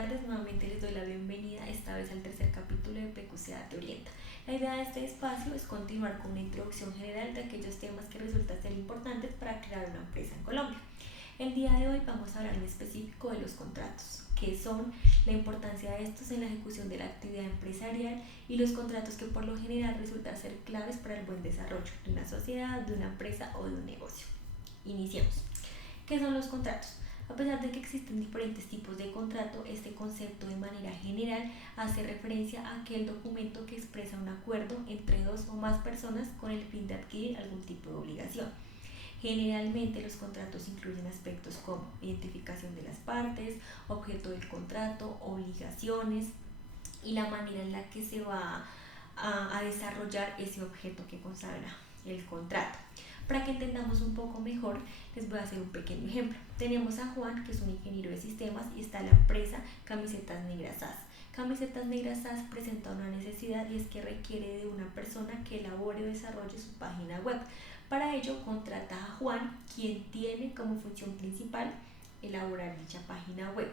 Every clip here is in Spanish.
tardes, nuevamente les doy la bienvenida esta vez al tercer capítulo de PQCA Te Orienta. La idea de este espacio es continuar con una introducción general de aquellos temas que resultan ser importantes para crear una empresa en Colombia. El día de hoy vamos a hablar en específico de los contratos, qué son, la importancia de estos en la ejecución de la actividad empresarial y los contratos que por lo general resultan ser claves para el buen desarrollo de una sociedad, de una empresa o de un negocio. Iniciemos. ¿Qué son los contratos? A pesar de que existen diferentes tipos de contrato, este concepto de manera general hace referencia a aquel documento que expresa un acuerdo entre dos o más personas con el fin de adquirir algún tipo de obligación. Generalmente los contratos incluyen aspectos como identificación de las partes, objeto del contrato, obligaciones y la manera en la que se va a desarrollar ese objeto que consagra el contrato. Para que entendamos un poco mejor, les voy a hacer un pequeño ejemplo. Tenemos a Juan, que es un ingeniero de sistemas, y está la empresa Camisetas Negras SAS. Camisetas Negras SAS presenta una necesidad y es que requiere de una persona que elabore o desarrolle su página web. Para ello contrata a Juan, quien tiene como función principal elaborar dicha página web.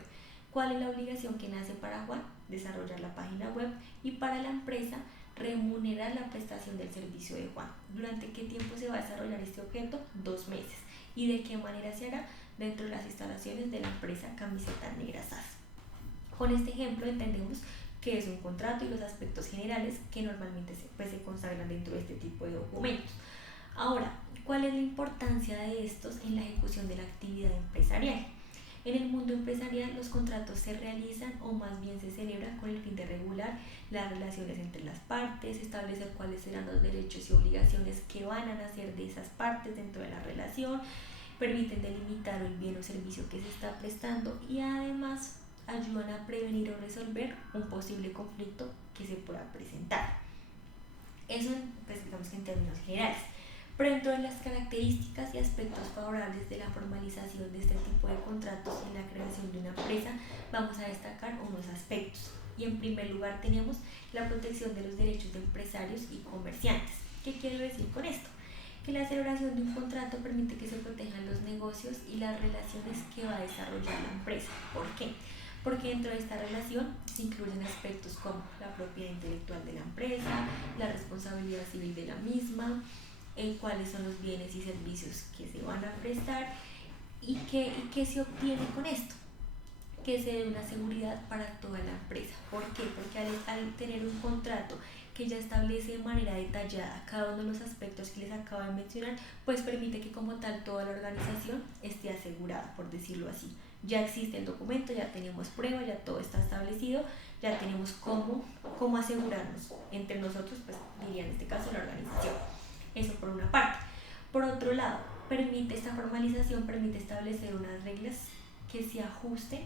¿Cuál es la obligación que nace para Juan? Desarrollar la página web, y para la empresa remunerar la prestación del servicio de Juan. ¿Durante qué tiempo se va a desarrollar este objeto? 2 meses. ¿Y de qué manera se hará? Dentro de las instalaciones de la empresa Camisetas Negras SAS. Con este ejemplo entendemos qué es un contrato y los aspectos generales que normalmente se consagran dentro de este tipo de documentos. Ahora, ¿cuál es la importancia de estos en la ejecución de la actividad empresarial? En el mundo empresarial, los contratos se realizan o más bien se celebran con el fin de regular las relaciones entre las partes, establecer cuáles serán los derechos y obligaciones que van a nacer de esas partes dentro de la relación, permiten delimitar el bien o servicio que se está prestando y además ayudan a prevenir o resolver un posible conflicto que se pueda presentar. Eso, pues, digamos que en términos generales. Pero dentro de las características y aspectos favorables de la formalización de este tipo de contratos en la creación de una empresa, vamos a destacar unos aspectos. Y en primer lugar tenemos la protección de los derechos de empresarios y comerciantes. ¿Qué quiero decir con esto? Que la celebración de un contrato permite que se protejan los negocios y las relaciones que va a desarrollar la empresa. ¿Por qué? Porque dentro de esta relación se incluyen aspectos como la propiedad intelectual de la empresa, la responsabilidad civil de la misma, cuáles son los bienes y servicios que se van a prestar y qué se obtiene con esto, que se dé una seguridad para toda la empresa. ¿Por qué? Porque al tener un contrato que ya establece de manera detallada cada uno de los aspectos que les acabo de mencionar, pues permite que como tal toda la organización esté asegurada, por decirlo así. Ya existe el documento, ya tenemos prueba, ya todo está establecido, ya tenemos cómo asegurarnos entre nosotros, pues diría en este caso la organización. Eso por una parte. Por otro lado, esta formalización permite establecer unas reglas que se ajusten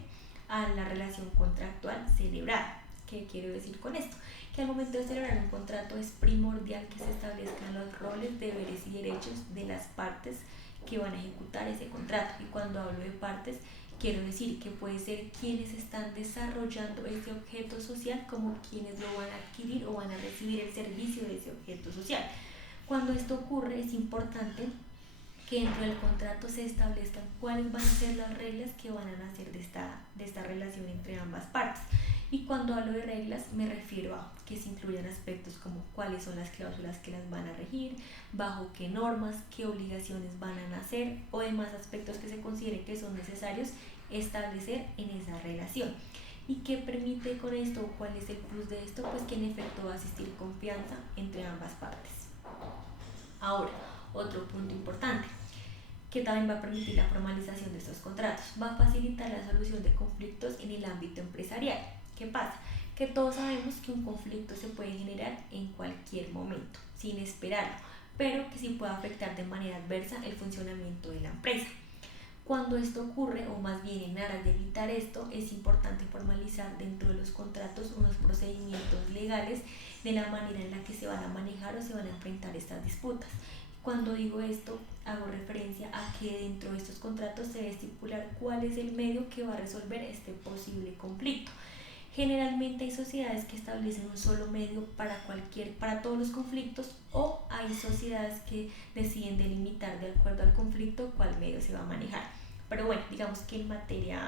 a la relación contractual celebrada. ¿Qué quiero decir con esto? Que al momento de celebrar un contrato es primordial que se establezcan los roles, deberes y derechos de las partes que van a ejecutar ese contrato. Y cuando hablo de partes, quiero decir que puede ser quienes están desarrollando ese objeto social como quienes lo van a adquirir o van a recibir el servicio de ese objeto social. Cuando esto ocurre, es importante que dentro del contrato se establezcan cuáles van a ser las reglas que van a nacer de esta relación entre ambas partes. Y cuando hablo de reglas me refiero a que se incluyan aspectos como cuáles son las cláusulas que las van a regir, bajo qué normas, qué obligaciones van a nacer o demás aspectos que se consideren que son necesarios establecer en esa relación. ¿Y qué permite con esto? ¿Cuál es el plus de esto? Pues que en efecto va a existir confianza entre ambas partes. Ahora, otro punto importante que también va a permitir la formalización de estos contratos, va a facilitar la solución de conflictos en el ámbito empresarial. ¿Qué pasa? Que todos sabemos que un conflicto se puede generar en cualquier momento, sin esperarlo, pero que sí puede afectar de manera adversa el funcionamiento de la empresa. Cuando esto ocurre, o más bien en aras de evitar esto, es importante formalizar dentro de los contratos unos procedimientos legales de la manera en la que se van a manejar o se van a enfrentar estas disputas. Cuando digo esto, hago referencia a que dentro de estos contratos se debe estipular cuál es el medio que va a resolver este posible conflicto. Generalmente hay sociedades que establecen un solo medio para todos los conflictos, o hay sociedades que deciden delimitar de acuerdo al conflicto cuál medio se va a manejar. Pero bueno, digamos que en materia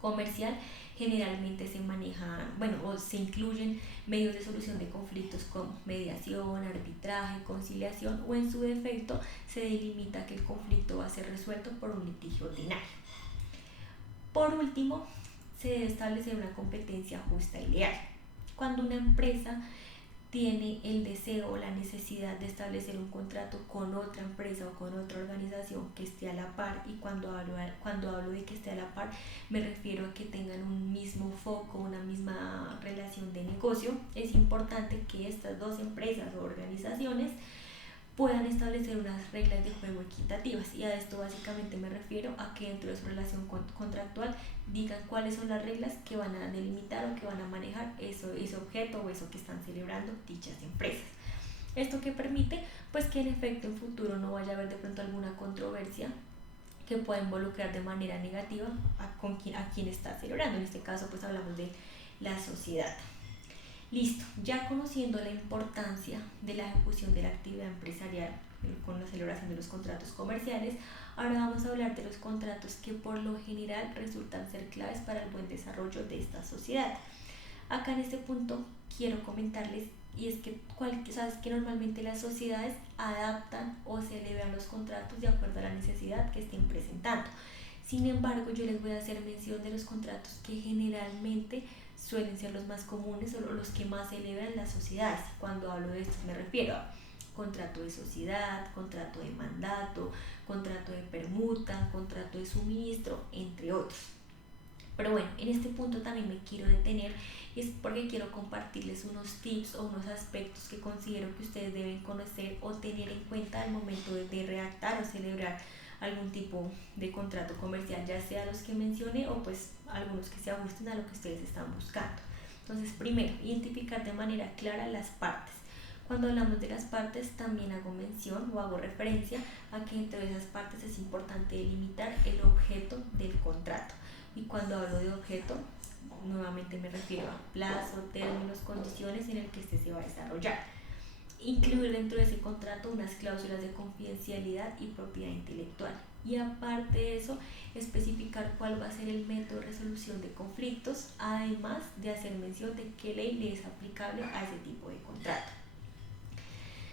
comercial Generalmente se manejan, bueno, o se incluyen medios de solución de conflictos como mediación, arbitraje, conciliación, o en su defecto se delimita que el conflicto va a ser resuelto por un litigio ordinario. Por último, se debe establecer una competencia justa y leal. Cuando una empresa tiene el deseo o la necesidad de establecer un contrato con otra empresa o con otra organización que esté a la par, y cuando hablo de que esté a la par me refiero a que tengan un mismo foco, una misma relación de negocio, es importante que estas dos empresas o organizaciones puedan establecer unas reglas de juego equitativas, y a esto básicamente me refiero a que dentro de su relación contractual digan cuáles son las reglas que van a delimitar o que van a manejar ese objeto o eso que están celebrando dichas empresas. Esto que permite pues que en efecto en futuro no vaya a haber de pronto alguna controversia que pueda involucrar de manera negativa a quien está celebrando. En este caso pues hablamos de la sociedad. Listo, ya conociendo la importancia de la ejecución de la actividad empresarial con la celebración de los contratos comerciales, ahora vamos a hablar de los contratos que por lo general resultan ser claves para el buen desarrollo de esta sociedad. Acá en este punto quiero comentarles, y es que sabes que normalmente las sociedades adaptan o celebran los contratos de acuerdo a la necesidad que estén presentando. Sin embargo, yo les voy a hacer mención de los contratos que generalmente suelen ser los más comunes o los que más celebran las sociedades. Cuando hablo de estos me refiero a contrato de sociedad, contrato de mandato, contrato de permuta, contrato de suministro, entre otros. Pero bueno, en este punto también me quiero detener, y es porque quiero compartirles unos tips o unos aspectos que considero que ustedes deben conocer o tener en cuenta al momento de redactar o celebrar algún tipo de contrato comercial, ya sea los que mencioné o pues algunos que se ajusten a lo que ustedes están buscando. Entonces, primero, identificar de manera clara las partes. Cuando hablamos de las partes también hago mención o hago referencia a que entre esas partes es importante delimitar el objeto del contrato. Y cuando hablo de objeto, nuevamente me refiero a plazo, términos, condiciones en el que este se va a desarrollar. Incluir dentro de ese contrato unas cláusulas de confidencialidad y propiedad intelectual. Y aparte de eso, especificar cuál va a ser el método de resolución de conflictos, además de hacer mención de qué ley le es aplicable a ese tipo de contrato.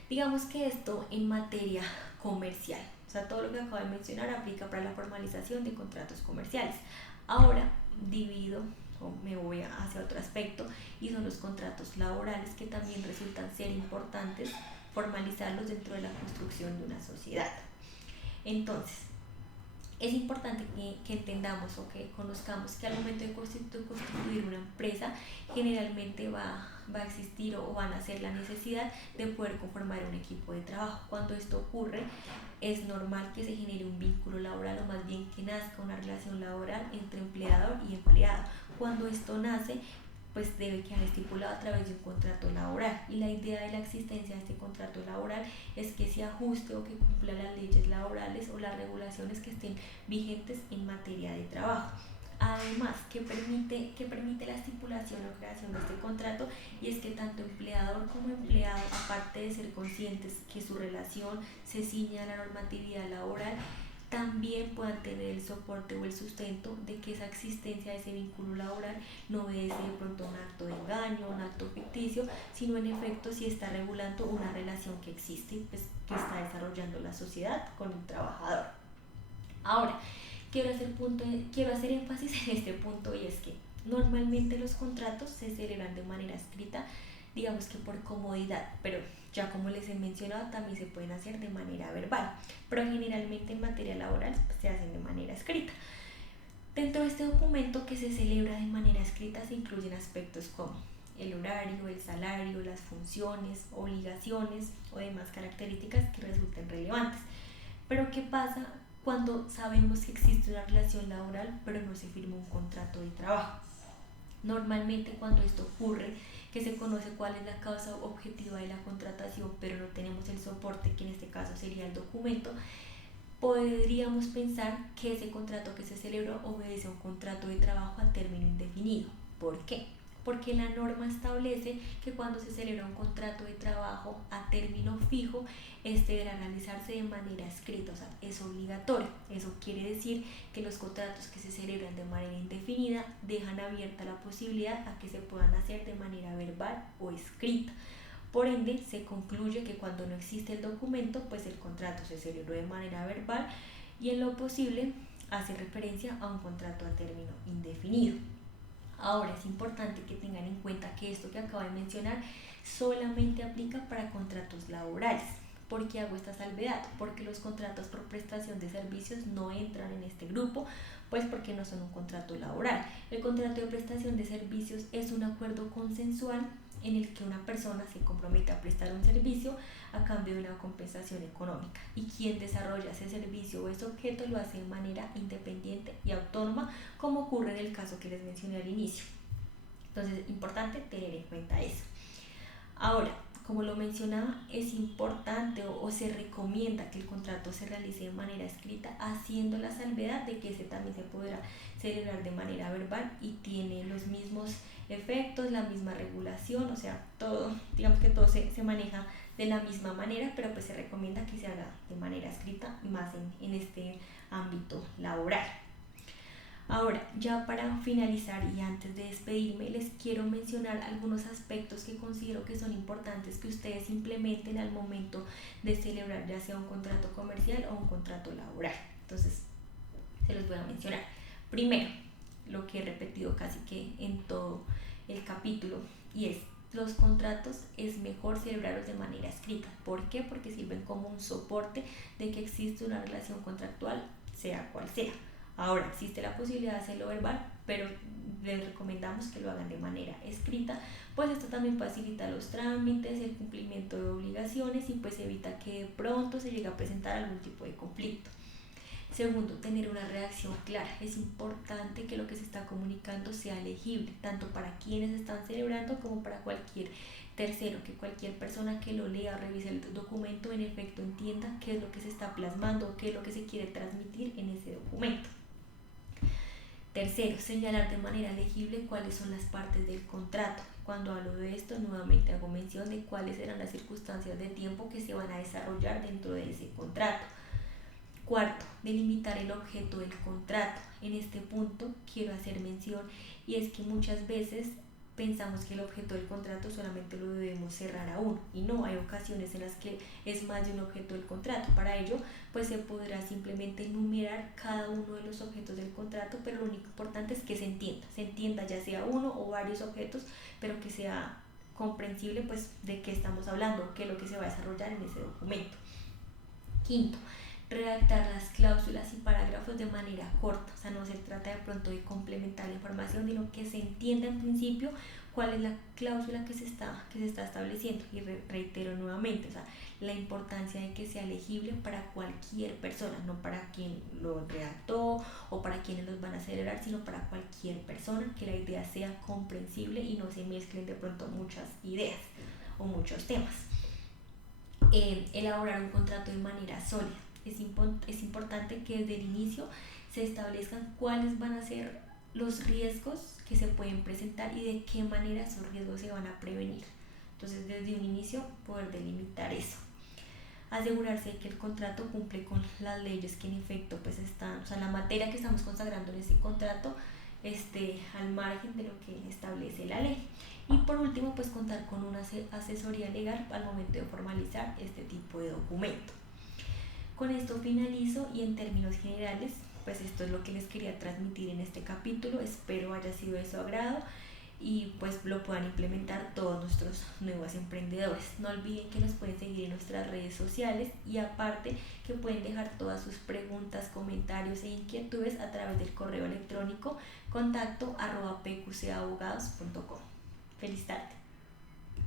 Digamos que esto en materia comercial, o sea, todo lo que acabo de mencionar aplica para la formalización de contratos comerciales. Ahora divido o me voy hacia otro aspecto, y son los contratos laborales, que también resultan ser importantes formalizarlos dentro de la construcción de una sociedad. Entonces, es importante que entendamos o que conozcamos que al momento de constituir una empresa generalmente va a existir o van a ser la necesidad de poder conformar un equipo de trabajo. Cuando esto ocurre, es normal que se genere un vínculo laboral, o más bien que nazca una relación laboral entre empleador y empleado. Cuando esto nace, pues debe quedar estipulado a través de un contrato laboral, y la idea de la existencia de este contrato laboral es que se ajuste o que cumpla las leyes laborales o las regulaciones que estén vigentes en materia de trabajo. Además, que permite la estipulación o creación de este contrato, y es que tanto empleador como empleado, aparte de ser conscientes que su relación se ciñe a la normatividad laboral, también puedan tener el soporte o el sustento de que esa existencia de ese vínculo laboral no obedece de pronto a un acto de engaño, un acto ficticio, sino en efecto si está regulando una relación que existe, pues, que está desarrollando la sociedad con el trabajador. Ahora, quiero hacer énfasis en este punto, y es que normalmente los contratos se celebran de manera escrita, digamos que por comodidad, pero ya como les he mencionado también se pueden hacer de manera verbal, pero generalmente en materia laboral se hacen de manera escrita. Dentro de este documento que se celebra de manera escrita se incluyen aspectos como el horario, el salario, las funciones, obligaciones o demás características que resulten relevantes. Pero ¿qué pasa cuando sabemos que existe una relación laboral pero no se firma un contrato de trabajo? Normalmente cuando esto ocurre, que se conoce cuál es la causa objetiva de la contratación, pero no tenemos el soporte, que en este caso sería el documento, podríamos pensar que ese contrato que se celebró obedece a un contrato de trabajo a término indefinido. ¿Por qué? porque la norma establece que cuando se celebra un contrato de trabajo a término fijo, este deberá realizarse de manera escrita, o sea, es obligatorio. Eso quiere decir que los contratos que se celebran de manera indefinida dejan abierta la posibilidad a que se puedan hacer de manera verbal o escrita. Por ende, se concluye que cuando no existe el documento, pues el contrato se celebró de manera verbal y en lo posible hace referencia a un contrato a término indefinido. Ahora es importante que tengan en cuenta que esto que acabo de mencionar solamente aplica para contratos laborales. ¿Por qué hago esta salvedad? Porque los contratos por prestación de servicios no entran en este grupo, pues porque no son un contrato laboral. El contrato de prestación de servicios es un acuerdo consensual en el que una persona se compromete a prestar un servicio a cambio de una compensación económica, y quien desarrolla ese servicio o ese objeto lo hace de manera independiente y autónoma, como ocurre en el caso que les mencioné al inicio. Entonces es importante tener en cuenta eso. Ahora, como lo mencionaba, es importante o se recomienda que el contrato se realice de manera escrita, haciendo la salvedad de que ese también se podrá celebrar de manera verbal y tiene los mismos efectos, la misma regulación, o sea, todo, digamos que todo se maneja de la misma manera, pero pues se recomienda que se haga de manera escrita, más en este ámbito laboral. Ahora, ya para finalizar y antes de despedirme, les quiero mencionar algunos aspectos que considero que son importantes que ustedes implementen al momento de celebrar ya sea un contrato comercial o un contrato laboral. Entonces, se los voy a mencionar. Primero, lo que he repetido casi que en todo el capítulo, y es: los contratos es mejor celebrarlos de manera escrita. ¿Por qué? Porque sirven como un soporte de que existe una relación contractual, sea cual sea. Ahora, existe la posibilidad de hacerlo verbal, pero les recomendamos que lo hagan de manera escrita, pues esto también facilita los trámites, el cumplimiento de obligaciones y pues evita que de pronto se llegue a presentar algún tipo de conflicto. Segundo, tener una redacción clara. Es importante que lo que se está comunicando sea legible, tanto para quienes están celebrando como para cualquier tercero, que cualquier persona que lo lea o revise el documento en efecto entienda qué es lo que se está plasmando, qué es lo que se quiere transmitir en ese documento. Tercero, señalar de manera legible cuáles son las partes del contrato. Cuando hablo de esto, nuevamente hago mención de cuáles serán las circunstancias de tiempo que se van a desarrollar dentro de ese contrato. Cuarto, delimitar el objeto del contrato. En este punto quiero hacer mención, y es que muchas veces pensamos que el objeto del contrato solamente lo debemos cerrar a uno, y no, hay ocasiones en las que es más de un objeto del contrato. Para ello, pues se podrá simplemente enumerar cada uno de los objetos del contrato, pero lo único importante es que se entienda ya sea uno o varios objetos, pero que sea comprensible pues de qué estamos hablando, qué es lo que se va a desarrollar en ese documento. Quinto, redactar las cláusulas y parágrafos de manera corta, o sea, no se trata de pronto de complementar la información, sino que se entienda en principio cuál es la cláusula que se está estableciendo. Y reitero nuevamente, o sea, la importancia de que sea legible para cualquier persona, no para quien lo redactó o para quienes los van a celebrar, sino para cualquier persona, que la idea sea comprensible y no se mezclen de pronto muchas ideas o muchos temas. Elaborar un contrato de manera sólida. Es importante que desde el inicio se establezcan cuáles van a ser los riesgos que se pueden presentar y de qué manera esos riesgos se van a prevenir. Entonces, desde un inicio poder delimitar eso. Asegurarse de que el contrato cumple con las leyes que en efecto pues están, o sea, la materia que estamos consagrando en ese contrato esté al margen de lo que establece la ley. Y por último, pues contar con una asesoría legal al momento de formalizar este tipo de documento. Con esto finalizo, y en términos generales, pues esto es lo que les quería transmitir en este capítulo. Espero haya sido de su agrado y pues lo puedan implementar todos nuestros nuevos emprendedores. No olviden que nos pueden seguir en nuestras redes sociales, y aparte que pueden dejar todas sus preguntas, comentarios e inquietudes a través del correo electrónico contacto@pqcabogados.com. Feliz tarde.